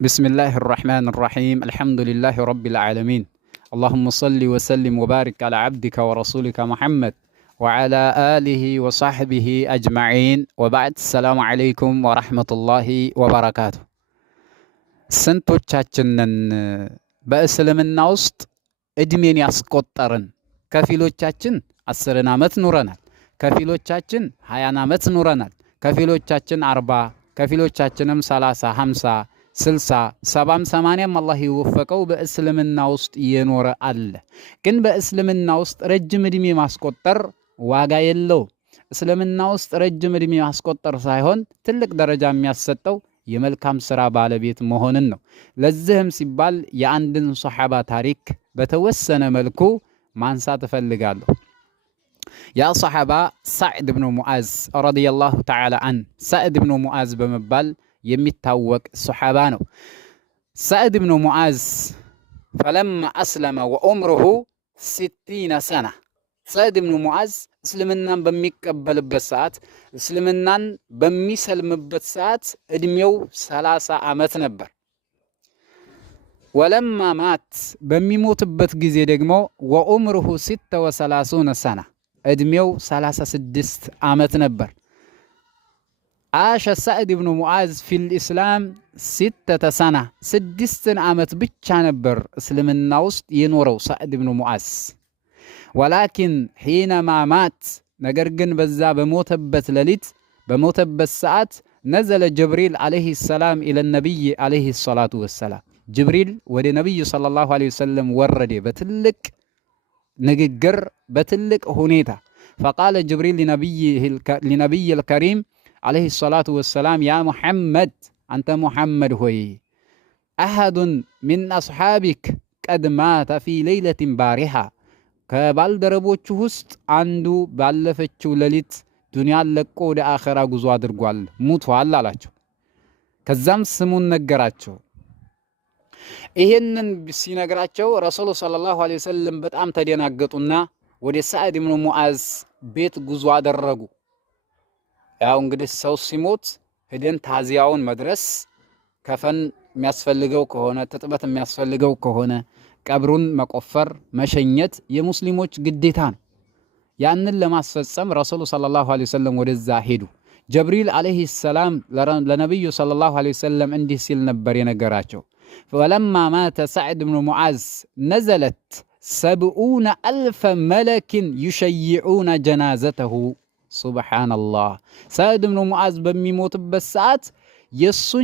بسم الله الرحمن الرحيم الحمد لله رب العالمين اللهم صل وسلم وبارك على عبدك ورسولك محمد وعلى آله وصحبه أجمعين وبعد السلام عليكم ورحمة الله وبركاته ስንቶቻችንን በእስልምና ውስጥ እድሜን ያስቆጠርን? ከፊሎቻችን 10 ዓመት ኑረናል፣ ከፊሎቻችን 20 ዓመት ኑረናል፣ ከፊሎቻችን 40፣ ከፊሎቻችንም 30፣ 50፣ 60፣ 70፣ 80 አላህ ይወፈቀው በእስልምና ውስጥ የኖረ አለ። ግን በእስልምና ውስጥ ረጅም እድሜ ማስቆጠር ዋጋ የለው። እስልምና ውስጥ ረጅም እድሜ ማስቆጠር ሳይሆን ትልቅ ደረጃ የሚያሰጠው የመልካም ስራ ባለቤት መሆንን ነው። ለዚህም ሲባል የአንድን ሱሐባ ታሪክ በተወሰነ መልኩ ማንሳት እፈልጋለሁ። ያ ሱሐባ ሰዕድ ብኑ ሙዓዝ ረዲየላሁ ተዓላ አን ሰዕድ ብኑ ሙዓዝ በመባል የሚታወቅ ሱሐባ ነው። ሰዕድ ብኑ ሙዓዝ ፈለማ አስለመ ወዑምሩሁ 60 ሰና ሰዕድ ብኑ ሙዓዝ እስልምናን በሚቀበልበት ሰዓት፣ እስልምናን በሚሰልምበት ሰዓት እድሜው 30 ዓመት ነበር። ወለማ ማት በሚሞትበት ጊዜ ደግሞ ወዑምሩሁ 36 ሰና እድሜው 36 ዓመት ነበር። አሸ ሰዕድ ብኑ ሙዓዝ ፊል ኢስላም 6 ሰና 6 ዓመት ብቻ ነበር እስልምና ውስጥ የኖረው ሰዕድ ብኑ ሙዓዝ። ወላኪን ሒነማ ማት ነገር ግን በዛ በሞተበት ሌሊት በሞተበት ሰዓት ነዘለ ጅብሪል ዓለይሂ ሰላም ኢለ ነቢይ ዓለይሂ ሰላቱ ወሰላም ጅብሪል ወደ ነቢዩ ሰለላሁ ዐለይሂ ወሰለም ወረደ በትልቅ ንግግር በትልቅ ሁኔታ። ፈቃለ ጅብሪል ሊነቢይ ልከሪም ዓለይሂ ሰላቱ ወሰላም ያ ሙሐመድ አንተ ሙሐመድ ሆይ አሐዱን ሚን አስሓቢክ ቀድ ማተ ፊ ሌይለትን ባሪሃ ከባልደረቦቹ ውስጥ አንዱ ባለፈችው ሌሊት ዱንያን ለቆ ወደ አኺራ ጉዞ አድርጓል፣ ሙቷል አላቸው። ከዛም ስሙን ነገራቸው። ይሄንን ሲነግራቸው ረሱሉ ሰለላሁ ዐለይሂ ወሰለም በጣም ተደናገጡና ወደ ሰዕድ ብኑ ሙዓዝ ቤት ጉዞ አደረጉ። ያው እንግዲህ ሰው ሲሞት ሄደን ታዚያውን መድረስ፣ ከፈን የሚያስፈልገው ከሆነ ትጥበት የሚያስፈልገው ከሆነ ቀብሩን መቆፈር መሸኘት የሙስሊሞች ግዴታ ነው። ያንን ለማስፈጸም ረሱሉ ሰለላሁ ዐለይሂ ወሰለም ወደዛ ሄዱ። ጅብሪል ዓለይሂ ሰላም ለነብዩ ሰለላሁ ዐለይሂ ወሰለም እንዲህ ሲል ነበር የነገራቸው። ወለማ ማተ ሰዕድ ብኑ ሙዓዝ ነዘለት 70,000 መለክን ዩሸይዑነ ጀናዘተሁ። ሱብሓነላህ። ሰዕድ ብኑ ሙዓዝ በሚሞትበት ሰዓት የሱን